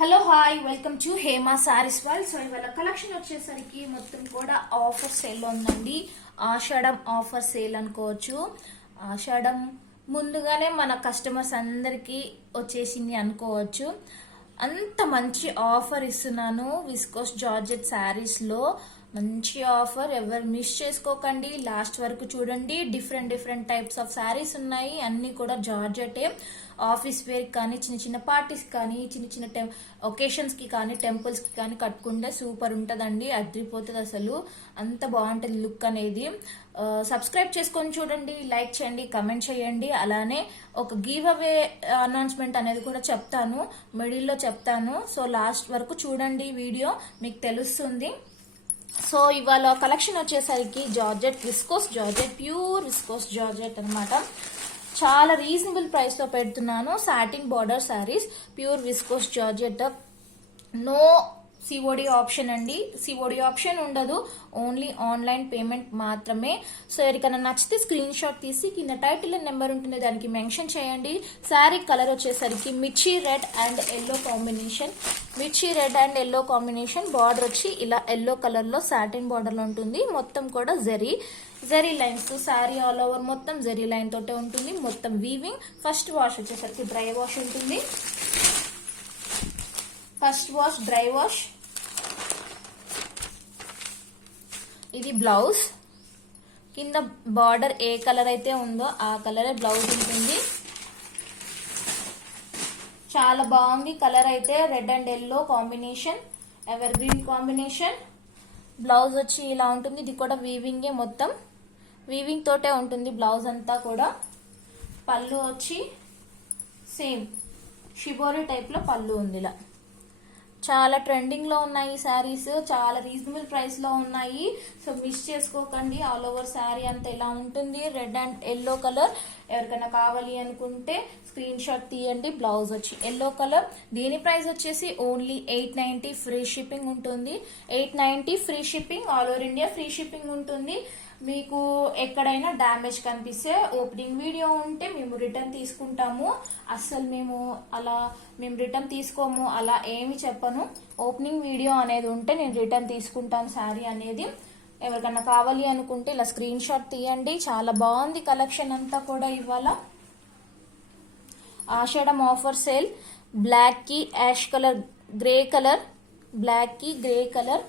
Hello hi welcome to Hema saris wall so ఇవాళ collection వచ్చేసరికి మొత్తం కూడా ఆఫర్ సేల్ ఉందండి. ఆషాఢం ఆఫర్ సేల్ అనుకోవచ్చు. ఆషాఢం ముందుగానే మన కస్టమర్స్ అందరికీ వచ్చేసింది అనుకోవచ్చు. అంత మంచి ఆఫర్ ఇస్తున్నాను విస్కోస్ జార్జెట్ శారీస్లో మంచి ఆఫర్ ఎవరు మిస్ చేసుకోకండి. లాస్ట్ వరకు చూడండి. Different different types of saris ఉన్నాయి. అన్నీ కూడా జార్జెటే. ఆఫీస్ వేర్ కానీ చిన్న చిన్న పార్టీస్ కానీ చిన్న చిన్న టెం ఒకేషన్స్కి కానీ టెంపుల్స్కి కానీ కట్టుకుంటే సూపర్ ఉంటుందండి. అదిరిపోతుంది అసలు. అంత బాగుంటుంది లుక్ అనేది. సబ్స్క్రైబ్ చేసుకొని చూడండి. లైక్ చేయండి కమెంట్ చేయండి. అలానే ఒక గివ్ అవే అనౌన్స్మెంట్ అనేది కూడా చెప్తాను. మిడిల్లో చెప్తాను. సో లాస్ట్ వరకు చూడండి వీడియో. మీకు తెలుస్తుంది. సో ఇవాళ కలెక్షన్ వచ్చేసరికి georgette viscose georgette pure viscose georgette అనమాట చాలా రీజనబుల్ ప్రైస్లో పెడుతున్నాను. Satin border saris pure viscose georgette. No COD option అండి. సిఓడి ఆప్షన్ ఉండదు. ఓన్లీ ఆన్లైన్ పేమెంట్ మాత్రమే. సో ఎవరికైనా నచ్చితే స్క్రీన్ షాట్ తీసి కింద టైటిల్ నెంబర్ ఉంటుంది దానికి మెన్షన్ చేయండి. శారీ కలర్ వచ్చేసరికి మిర్చి రెడ్ అండ్ ఎల్లో కాంబినేషన్ మిర్చి red and yellow combination. Border వచ్చి ఇలా ఎల్లో కలర్లో సాటిన్ బార్డర్లో ఉంటుంది. మొత్తం కూడా zari. Zari lines sari all over మొత్తం జరీ లైన్ తోటే ఉంటుంది. మొత్తం వీవింగ్ ఫస్ట్ వాష్ వచ్చేసరికి డ్రై వాష్ ఉంటుంది. First wash dry wash. ఇది బ్లౌజ్. కింద బార్డర్ ఏ కలర్ అయితే ఉందో ఆ కలరే బ్లౌజ్ ఉంటుంది. చాలా బాగుంది. కలర్ అయితే red and yellow combination evergreen combination blouse వచ్చి ఇలా ఉంటుంది. ఇది కూడా వీవింగే మొత్తం. వీవింగ్ తోటే ఉంటుంది బ్లౌజ్ అంతా కూడా. పళ్ళు వచ్చి సేమ్ షిబోరి టైప్లో పళ్ళు ఉంది ఇలా. చాలా ట్రెండింగ్లో ఉన్నాయి శారీస్ చాలా రీజనబుల్ ప్రైస్లో ఉన్నాయి. సో మిస్ చేసుకోకండి. ఆల్ ఓవర్ శారీ అంతా ఇలా ఉంటుంది? Red and yellow colour. ఎవరికైనా కావాలి అనుకుంటే స్క్రీన్ షాట్ తీయండి బ్లౌజ్ వచ్చి ఎల్లో కలర్. దీని ప్రైస్ వచ్చేసి only eight ninety free shipping ఉంటుంది. Eight ninety free shipping. All over India free shipping ఉంటుంది. మీకు ఎక్కడైనా డ్యామేజ్ కనిపిస్తే ఓపెనింగ్ వీడియో ఉంటే మేము రిటర్న్ తీసుకుంటాము. అస్సలు మేము అలా మేము రిటర్న్ తీసుకోము అలా ఏమి చెప్పను. ఓపెనింగ్ వీడియో అనేది ఉంటే నేను రిటర్న్ తీసుకుంటాను శారీ అనేది. ఎవరికన్నా కావాలి అనుకుంటే ఇలా స్క్రీన్ షాట్ తీయండి. చాలా బాగుంది కలెక్షన్ అంతా కూడా ఇవాళ. ఆషాఢం ఆఫర్ సేల్ బ్లాక్కి యాష్ కలర్ గ్రే కలర్ బ్లాక్కి గ్రే కలర్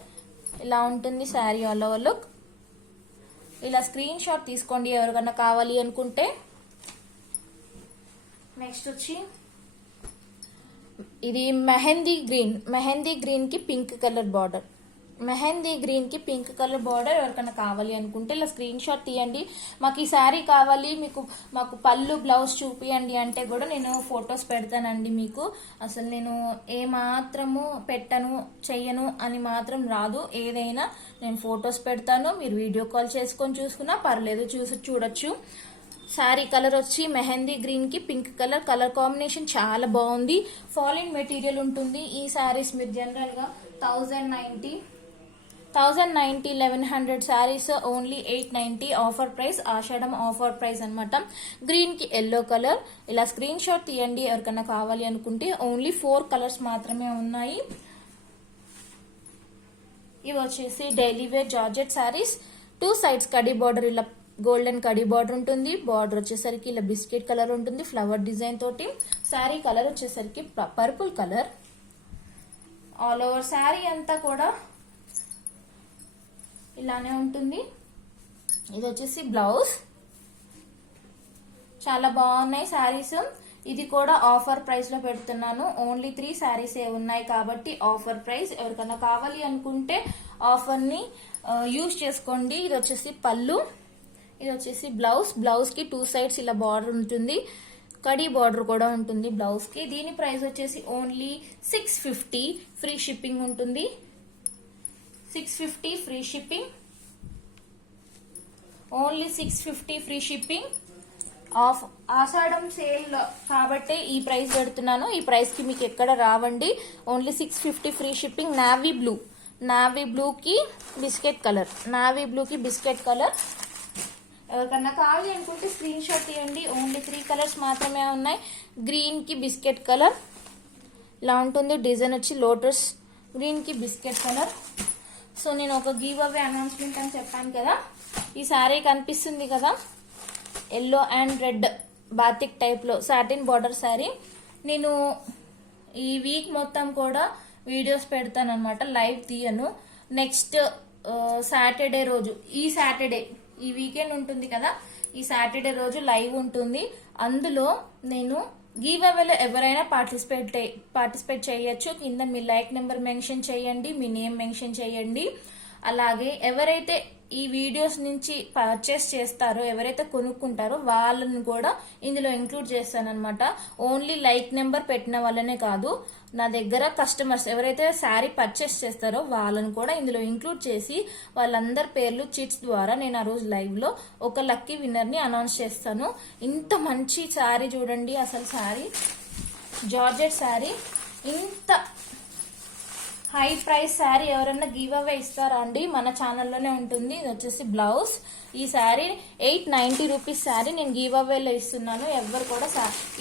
ఇలా ఉంటుంది శారీ ఆల్ ఓవర్ లుక్ ఇలా స్క్రీన్ షాట్ తీసుకోండి ఎవరికన్నా కావాలి అనుకుంటే. నెక్స్ట్ వచ్చి ఇది మెహందీ గ్రీన్ మెహందీ గ్రీన్కి పింక్ కలర్ బార్డర్ మెహందీ గ్రీన్కి పింక్ కలర్ బార్డర్ ఎవరికైనా కావాలి అనుకుంటే ఇలా స్క్రీన్ షాట్ తీయండి. మాకు ఈ శారీ కావాలి మీకు మాకు పళ్ళు బ్లౌజ్ చూపియండి అంటే కూడా నేను ఫొటోస్ పెడతానండి మీకు. అసలు నేను ఏ మాత్రము పెట్టను చెయ్యను అని మాత్రం రాదు. ఏదైనా నేను ఫొటోస్ పెడతాను మీరు వీడియో కాల్ చేసుకొని చూసుకున్నా పర్లేదు చూసి చూడొచ్చు. శారీ కలర్ వచ్చి మెహందీ గ్రీన్కి పింక్ కలర్ కలర్ కాంబినేషన్ చాలా బాగుంది. ఫాలిన్ మెటీరియల్ ఉంటుంది. ఈ శారీస్ మీరు జనరల్గా thousand ninety thousand ninety eleven hundred saris only eight ninety offer price Ashadham offer price అనమాట గ్రీన్కి ఎల్లో కలర్ ఇలా స్క్రీన్ షాట్ తీయండి ఎవరికైనా కావాలి అనుకుంటే. ఓన్లీ ఫోర్ కలర్స్ మాత్రమే ఉన్నాయి. ఇవి వచ్చేసి daily wear georgette saris two sides khadi border ఇలా గోల్డెన్ కడీ బార్డర్ ఉంటుంది. బార్డర్ వచ్చేసరికి ఇలా బిస్కెట్ కలర్ ఉంటుంది. ఫ్లవర్ డిజైన్ తోటి. శారీ కలర్ వచ్చేసరికి purple colour all over sari అంతా కూడా ఇలానే ఉంటుంది. ఇది వచ్చేసి బ్లౌజ్. చాలా బాగున్నాయి శారీస్. ఇది కూడా ఆఫర్ ప్రైస్లో పెడుతున్నాను. ఓన్లీ త్రీ శారీస్ ఏ ఉన్నాయి కాబట్టి ఆఫర్ ప్రైస్. ఎవరికైనా కావాలి అనుకుంటే ఆఫర్ని యూజ్ చేసుకోండి. ఇది వచ్చేసి పళ్ళు. ఇది వచ్చేసి బ్లౌజ్. బ్లౌజ్కి టూ సైడ్స్ ఇలా బార్డర్ ఉంటుంది. కడీ బార్డర్ కూడా ఉంటుంది బ్లౌజ్కి దీని ప్రైస్ వచ్చేసి only six fifty. Free shipping ఉంటుంది. Six fifty free shipping only six fifty free shipping of Ashadham sale కాబట్టి ఈ ప్రైస్ పెడుతున్నాను. ఈ ప్రైస్కి మీకు ఎక్కడ రావండి? Only six fifty free shipping navy blue navy బ్లూకి బిస్కెట్ కలర్ నావీ బ్లూకి బిస్కెట్ కలర్ ఎవరికన్నా కావాలి అనుకుంటే స్క్రీన్ షాట్ తీయండి. ఓన్లీ త్రీ కలర్స్ మాత్రమే ఉన్నాయి. గ్రీన్కి బిస్కెట్ కలర్ ఇలా ఉంటుంది. డిజైన్ వచ్చి లోటస్ గ్రీన్కి బిస్కెట్ కలర్ సో నేను ఒక గివ్ అవే అనౌన్స్మెంట్ అని చెప్పాను కదా. ఈ శారీ కనిపిస్తుంది కదా. ఎల్లో అండ్ రెడ్ బాతిక్ టైప్లో సాటిన్ బార్డర్ శారీ నేను ఈ వీక్ మొత్తం కూడా వీడియోస్ పెడతాను అనమాట లైవ్ తీయను నెక్స్ట్ సాటర్డే రోజు ఈ సాటర్డే ఈ వీకెండ్ ఉంటుంది కదా. ఈ సాటర్డే రోజు లైవ్ ఉంటుంది. అందులో నేను గివ్ అవేలో ఎవరైనా పార్టిసిపేట్ పార్టిసిపేట్ చేయొచ్చు. కింద మీ లైక్ నెంబర్ మెన్షన్ చేయండి మీ నేమ్ మెన్షన్ చేయండి. అలాగే ఎవరైతే ఈ వీడియోస్ నుంచి పర్చేస్ చేస్తారో ఎవరైతే కొనుక్కుంటారో వాళ్ళని కూడా ఇందులో ఇంక్లూడ్ చేస్తానమాట ఓన్లీ లైక్ నెంబర్ పెట్టిన వాళ్ళనే కాదు నా దగ్గర కస్టమర్స్ ఎవరైతే శారీ పర్చేస్ చేస్తారో వాళ్ళని కూడా ఇందులో ఇంక్లూడ్ చేసి వాళ్ళందరి పేర్లు చిట్స్ ద్వారా నేను ఆ రోజు లైవ్లో ఒక లక్కీ విన్నర్ని అనౌన్స్ చేస్తాను. ఇంత మంచి శారీ చూడండి అసలు శారీ జార్జెట్ శారీ ఇంత హై ప్రైస్ శారీ ఎవరన్నా గివ్ అవే ఇస్తారా అండి? మన ఛానల్లోనే ఉంటుంది. ఇది వచ్చేసి బ్లౌజ్ ఈ sari eight ninety rupees sari నేను గివ్ అవేలో ఇస్తున్నాను. ఎవరు కూడా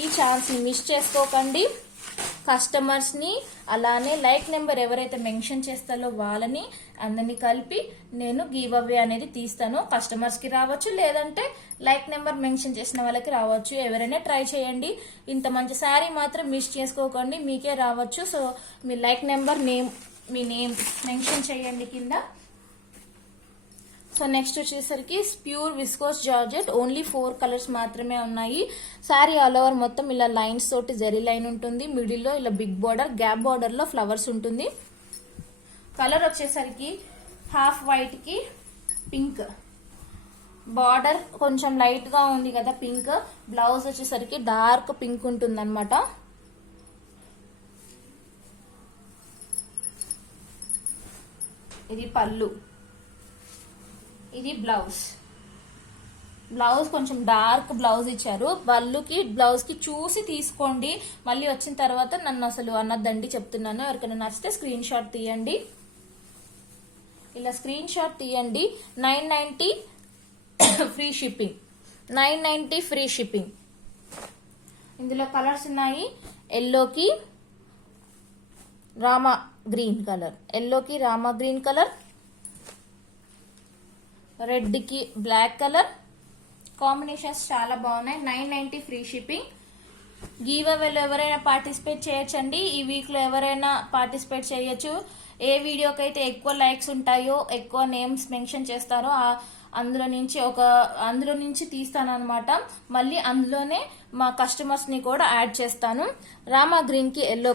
ఈ ఛాన్స్ని మిస్ చేసుకోకండి. కస్టమర్స్ని అలానే లైక్ నెంబర్ ఎవరైతే మెన్షన్ చేస్తారో వాళ్ళని అందరినీ కలిపి నేను గివ్ అవే అనేది తీస్తాను. కస్టమర్స్కి రావచ్చు లేదంటే లైక్ నెంబర్ మెన్షన్ చేసిన వాళ్ళకి రావచ్చు. ఎవరైనా ట్రై చేయండి. ఇంత మంచి శారీ మాత్రం మిస్ చేసుకోకండి. మీకే రావచ్చు. సో మీ లైక్ నెంబర్ నేమ్ మీ నేమ్ మెన్షన్ చేయండి కింద. సో నెక్స్ట్ వచ్చేసరికి pure viscose georgette. Only four colours మాత్రమే ఉన్నాయి. శారీ ఆల్ ఓవర్ మొత్తం ఇలా లైన్స్ తోటి జరీ లైన్ ఉంటుంది. మిడిల్లో ఇలా బిగ్ బార్డర్ గ్యాప్ బార్డర్లో ఫ్లవర్స్ ఉంటుంది. కలర్ వచ్చేసరికి హాఫ్ వైట్కి పింక్. బార్డర్ కొంచెం లైట్గా ఉంది కదా పింక్. బ్లౌజ్ వచ్చేసరికి డార్క్ పింక్ ఉంటుంది అనమాట ఇది పళ్ళు. ఇది బ్లౌజ్. బ్లౌజ్ కొంచెం డార్క్ బ్లౌజ్ ఇచ్చారు. బల్లుకి బ్లౌజ్కి చూసి తీసుకోండి. మళ్ళీ వచ్చిన తర్వాత నన్ను అసలు అన్నదండి చెప్తున్నాను. ఎవరికైనా నచ్చితే స్క్రీన్ షాట్ తీయండి. ఇలా స్క్రీన్ షాట్ తీయండి. Nine ninety free shipping. Nine ninety free shipping. ఇందులో కలర్స్ ఉన్నాయి. ఎల్లోకి రామా గ్రీన్ కలర్. ఎల్లోకి రామా గ్రీన్ కలర్. రెడ్కి బ్లాక్ కలర్. కాంబినేషన్స్ చాలా బాగున్నాయి. Nine ninety free shipping. Give అవేలో ఎవరైనా పార్టిసిపేట్ చేయొచ్చండి. ఈ వీక్లో ఎవరైనా పార్టిసిపేట్ చేయొచ్చు. ఏ వీడియోకి అయితే ఎక్కువ లైక్స్ ఉంటాయో ఎక్కువ నేమ్స్ మెన్షన్ చేస్తారో ఆ అందులో నుంచి ఒక అందులో నుంచి తీస్తాను అనమాట మళ్ళీ అందులోనే మా కస్టమర్స్ని కూడా యాడ్ చేస్తాను. రామా గ్రీన్కి ఎల్లో